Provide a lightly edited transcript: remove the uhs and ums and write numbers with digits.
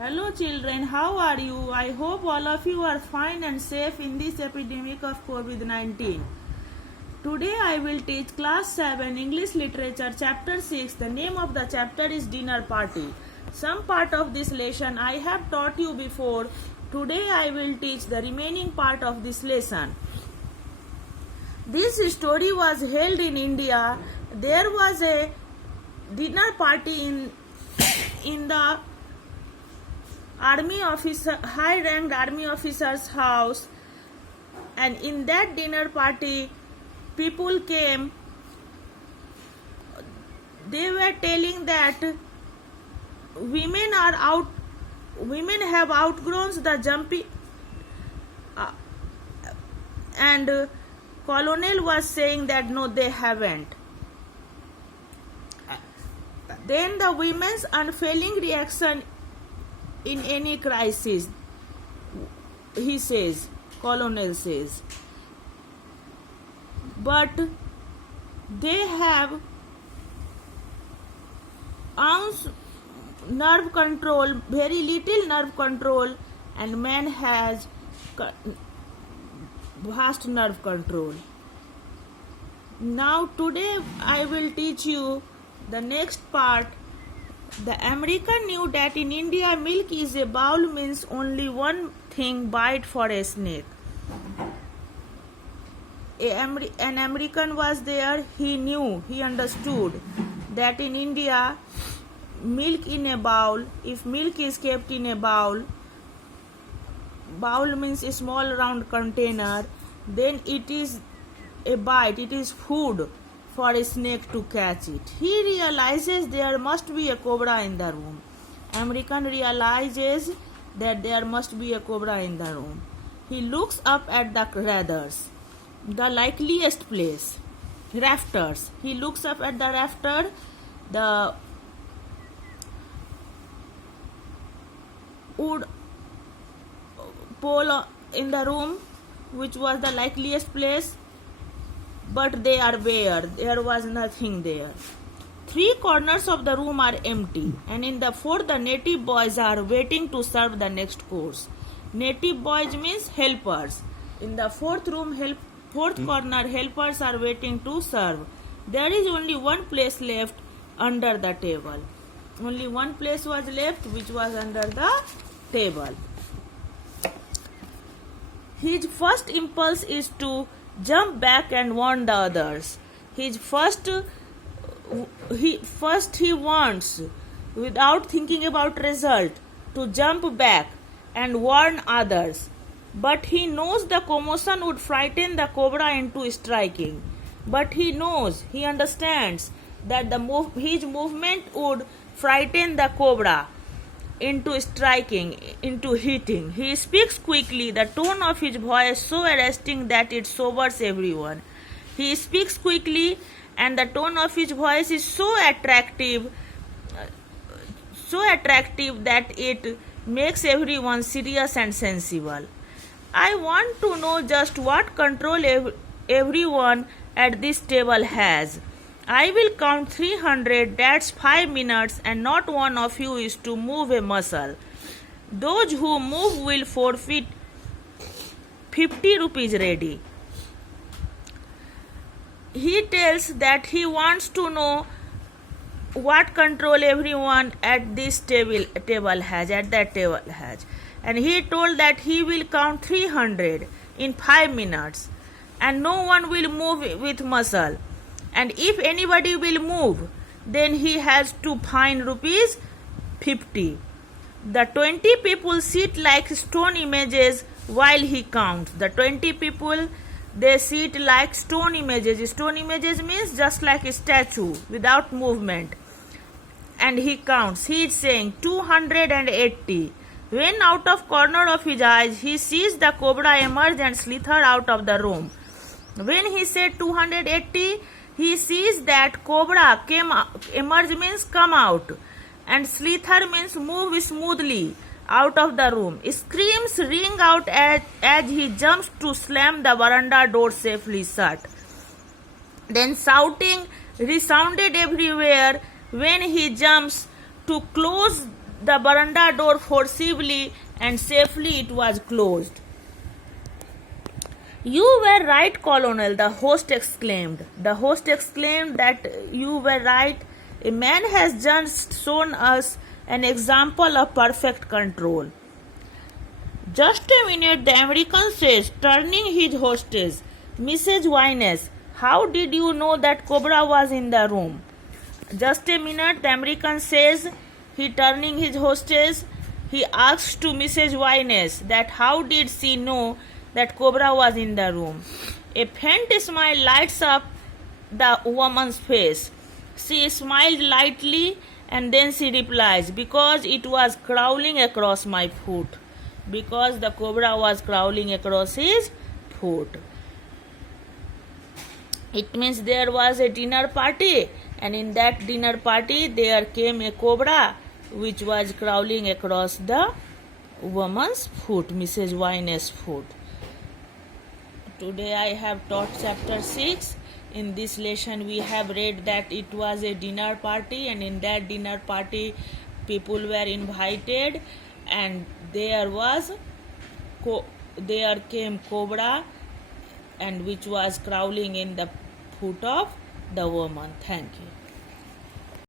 Hello children, how are you? I hope all of you are fine and safe in this epidemic of COVID-19. Today I will teach class 7 English Literature chapter 6. The name of the chapter is Dinner Party. Some part of this lesson I have taught you before. Today I will teach the remaining part of this lesson. This story was held in India. There was a dinner party in the army officer, high-ranked army officer's house, and in that dinner party, people came. They were telling that women have outgrown the jumping, and Colonel was saying that no, they haven't. Then the women's unfailing reaction in any crisis, he says, Colonel says, but they have ounce nerve control, very little nerve control, and man has vast nerve control. Now today I will teach you the next part. The American knew that in India milk is a bowl means only one thing, bite for a snake. An American was there, he knew, he understood that in India milk in a bowl, if milk is kept in a bowl means a small round container, then it is a bite, it is food for a snake to catch it. He realizes there must be a cobra in the room. American realizes that there must be a cobra in the room. He looks up at the ladders, the likeliest place, rafters. He looks up at the rafter, the wood pole in the room, which was the likeliest place. But they are bare. There was nothing there. 3 corners of the room are empty, and in the 4th the native boys are waiting to serve the next course. Native boys means helpers. In the 4th corner, helpers are waiting to serve. There is only one place left under the table. Only one place was left, which was under the table. His first impulse is to jump back and warn the others. He wants, without thinking about result, to jump back and warn others. But he knows the commotion would frighten the cobra into striking. But he understands that his movement would frighten the cobra into striking, into hitting. He speaks quickly, the tone of his voice so arresting that it sobers everyone. He speaks quickly and the tone of his voice is so attractive that it makes everyone serious and sensible. I want to know just what control everyone at this table has. I will count 300, that's 5 minutes, and not one of you is to move a muscle. Those who move will forfeit 50 rupees ready. He tells that he wants to know what control everyone at this table has, And he told that he will count 300 in 5 minutes, and no one will move with muscle. And if anybody will move, then he has to fine rupees 50. The 20 people sit like stone images while he counts. The 20 people, they sit like stone images. Stone images means just like a statue without movement. And he counts. He is saying 280. When out of corner of his eyes, he sees the cobra emerge and slither out of the room. When he said 280, he sees that cobra emerge means come out, and slither means move smoothly out of the room. Screams ring out as he jumps to slam the veranda door safely shut. Then shouting resounded everywhere when he jumps to close the veranda door forcibly and safely it was closed. You were right, Colonel, the host exclaimed. The host exclaimed that you were right. A man has just shown us an example of perfect control. Just a minute, the American says, turning his hostess. Mrs. Wines, how did you know that Cobra was in the room? Just a minute, the American says, he turning his hostess. He asks to Mrs. Wines that how did she know that Cobra was in the room. A faint smile lights up the woman's face. She smiled lightly and then she replies, because it was crawling across my foot. Because the cobra was crawling across his foot. It means there was a dinner party, and in that dinner party there came a cobra which was crawling across the woman's foot, Mrs. Wines' foot. Today I have taught chapter 6. In this lesson we have read that it was a dinner party, and in that dinner party people were invited, and there came cobra, and which was crawling in the foot of the woman. Thank you.